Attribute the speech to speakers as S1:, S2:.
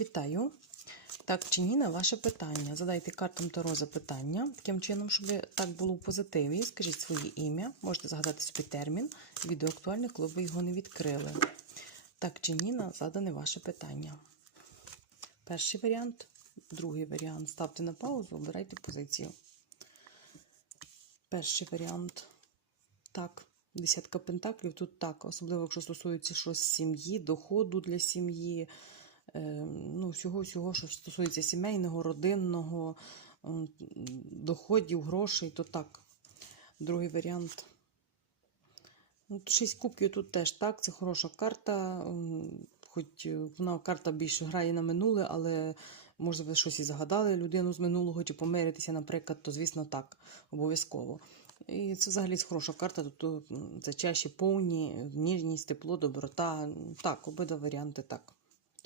S1: Вітаю. Так чи ні на ваше питання. Задайте картам Таро запитання, таким чином, щоб так було в позитиві. Скажіть своє ім'я, можете згадати собі термін. Відео актуальне, коли ви його не відкрили. Так чи ні на задане ваше питання. Перший варіант, другий варіант. Ставте на паузу, обирайте позицію. Перший варіант. Так. Десятка пентаклів тут так, особливо якщо стосується щось сім'ї, доходу для сім'ї, ну, всього, всього, що стосується сімейного, родинного, доходів, грошей, то так. Другий варіант. Ну, Шість кубків тут теж так, це хороша карта. Хоч е, вона карта більше грає на минуле, але може ви щось і загадали людину з минулого, чи помиритися, наприклад, то звісно так, обов'язково. І це взагалі хороша карта, тобто це чаші повні, ніжність, тепло, доброта. Так, обидва варіанти так.